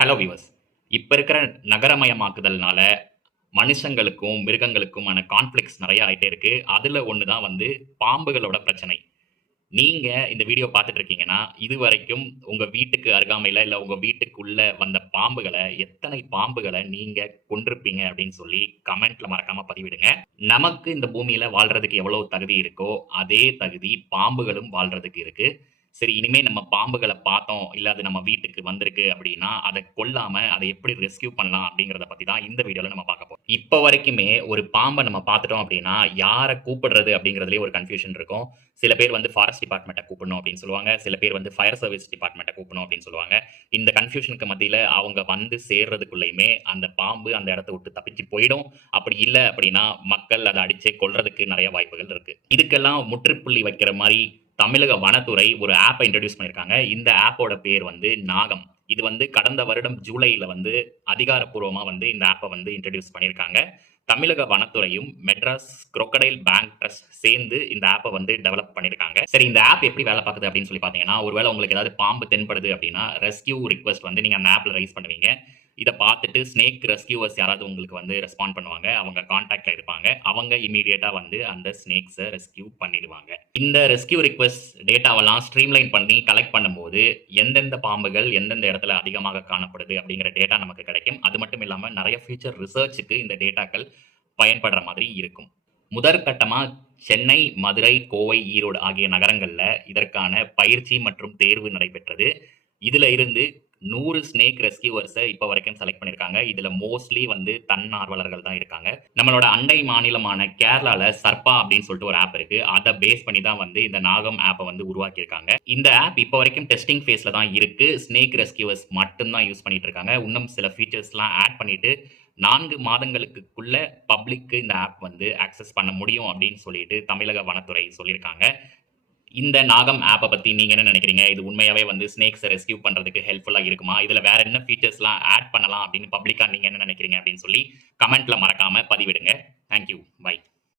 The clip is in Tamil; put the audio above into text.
Hello viewers. இப்ப இருக்கிற நகரமயமாக்குதல்னால மனுஷங்களுக்கும், மிருகங்களுக்குமான கான்ஃப்ளிக்ட்ஸ் நெறைய ஆயிட்டே இருக்கு. அதுல ஒண்ணு தான் வந்து பாம்புகளோட பிரச்சனை. நீங்க இந்த வீடியோ பார்த்துட்டு இருக்கீங்கன்னா, இதுவரைக்கும் உங்க வீட்டுக்கு அருகாமையில, இல்ல உங்க வீட்டுக்குள்ள வந்த பாம்புகள, எத்தனை பாம்புகள நீங்க கொன்றுப்பீங்க அப்படின்னு சொல்லி கமெண்ட்ல மறக்காம பதிவிடுங்க. நமக்கு இந்த பூமியில வாழ்றதுக்கு எவ்வளவு தகுதி இருக்கோ, அதே தகுதி பாம்புகளும் வாழ்றதுக்கு இருக்கு. சரி, இனிமே நம்ம பாம்புகள பார்த்தோம், இல்ல அது நம்ம வீட்டுக்கு வந்திருக்கு அப்படின்னா, அத கொல்லாம அத எப்படி ரெஸ்க்யூ பண்ணலாம் அப்படிங்கிறத பத்தி தான் இந்த வீடியோல நம்ம பார்க்க போறோம். இப்ப வரைக்குமே ஒரு பாம்ப நம்ம பார்த்துட்டோம் அப்படின்னா, யார கூப்பிடுறது அப்படிங்கிறதுலயே ஒரு கன்ஃப்யூஷன் இருக்கும். சில பேர் வந்து ஃபாரஸ்ட் டிபார்ட்மெண்ட்ட கூப்பிடணும் அப்படின்னு சொல்லுவாங்க. சில பேர் வந்து ஃபயர் சர்விஸ் டிபார்ட்மெண்ட்ட கூப்பிடணும் அப்படின்னு சொல்லுவாங்க. இந்த கன்ஃப்யூஷனுக்கு மத்தியில அவங்க வந்து சேர்றதுக்குள்ளயுமே அந்த பாம்பு அந்த இடத்த விட்டு தப்பிச்சு போயிடும். அப்படி இல்ல அப்படின்னா, மக்கள் அத அடிச்சே கொல்றதுக்கு நெறைய வாய்ப்புகள் இருக்கு. இதுக்கெல்லாம் முற்றுப்புள்ளி வைக்கிற மாரி தமிழக வனத்துறை ஒரு ஆப்ப இன்ட்ரோடியூஸ் பண்ணியிருக்காங்க. இந்த ஆப்போட பேர் வந்து நாகம். இது வந்து கடந்த வருடம் ஜூலைல வந்து அதிகாரப்பூர்வமா வந்து இந்த ஆப்ப வந்து இன்ட்ரோடியூஸ் பண்ணியிருக்காங்க. தமிழக வனத்துறையும், மெட்ராஸ் குரோக்கடைல் பேங்க் ட்ரஸ்ட் சேர்ந்து இந்த ஆப்ப வந்து டெவலப் பண்ணியிருக்காங்க. சரி, இந்த ஆப் எப்படி வேலை பாக்குது அப்படின்னு சொல்லி பார்த்தீங்கன்னா, ஒருவேள உங்களுக்கு ஏதாவது பாம்பு தென்படுது அப்படின்னா, ரெஸ்க்யூ ரிக்வெஸ்ட் வந்து நீங்க அந்த ஆப்ல ரைஸ் பண்ணுவீங்க. இத பார்த்துட்டு ஸ்னேக் ரெஸ்க்யூவர்ஸ் யாராவது உங்களுக்கு வந்து ரெஸ்பாண்ட் பண்ணுவாங்க. அவங்க கான்டாக்ட்ல இருப்பாங்க. அவங்க இம்மீடியேட்டா வந்து அந்த ஸ்னேக்ஸ ரெஸ்க்யூ பண்ணிடுவாங்க. இந்த ரெஸ்க்யூ ரிக்வெஸ்ட் டேட்டாவெல்லாம் ஸ்ட்ரீம்லைன் பண்ணி கலெக்ட் பண்ணும்போது, எந்தெந்த பாம்புகள் எந்தெந்த இடத்துல அதிகமாக காணப்படுது அப்படிங்கிற டேட்டா நமக்கு கிடைக்கும். அது மட்டும் இல்லாம நெறைய ஃபியூச்சர் ரிசர்ச்சுக்கு இந்த டேட்டாக்கள் பயன்படுற மாதிரி இருக்கும். முதற்கட்டமா சென்னை, மதுரை, கோவை, ஈரோடு ஆகிய நகரங்கள்ல இதற்கான பயிற்சி மற்றும் தேர்வு நடைபெற்றது. இதுல இருந்து 100 ஸ்னேக் ரெஸ்க்யூவர்ஸ இப்ப வரைக்கும் செலக்ட் பண்ணியிருக்காங்க. இதுல மோஸ்ட்லி வந்து தன்னார்வலர்கள் தான் இருக்காங்க. நம்மளோட அண்டை மாநிலமான கேரளால சர்பா அப்படின்னு சொல்லிட்டு ஒரு ஆப் இருக்கு. அத பேஸ் பண்ணி தான் வந்து இந்த நாகம் ஆப்ப வந்து உருவாக்கியிருக்காங்க. இந்த ஆப் இப்ப வரைக்கும் டெஸ்டிங் ஃபேஸ்ல தான் இருக்கு. ஸ்னேக் ரெஸ்க்யூவர்ஸ் மட்டும் தான் யூஸ் பண்ணிட்டு இருக்காங்க. இன்னும் சில ஃபீச்சர்ஸ்லாம் ஆட் பண்ணிட்டு 4 மாதங்களுக்குள்ள பப்ளிக்கு இந்த ஆப் வந்து ஆக்சஸ் பண்ண முடியும் அப்படின்னு சொல்லிட்டு தமிழக வனத்துறை சொல்லியிருக்காங்க. இந்த நாகம் ஆப்ப பத்தி நீங்க என்ன நினைக்கிறீங்க? இது உண்மையாவே வந்து ஸ்னேக்ஸ ரெஸ்க்யூ பண்றதுக்கு ஹெல்ப்ஃபுல்லா இருக்குமா? இதுல வேற என்ன ஃபீச்சர்ஸ்லாம் ஆட் பண்ணலாம் அப்படின்னு பப்ளிக்கா நீங்க என்ன நினைக்கிறீங்க அப்படின்னு சொல்லி கமெண்ட்ல மறக்காம பதிவிடுங்க. Thank you. பை.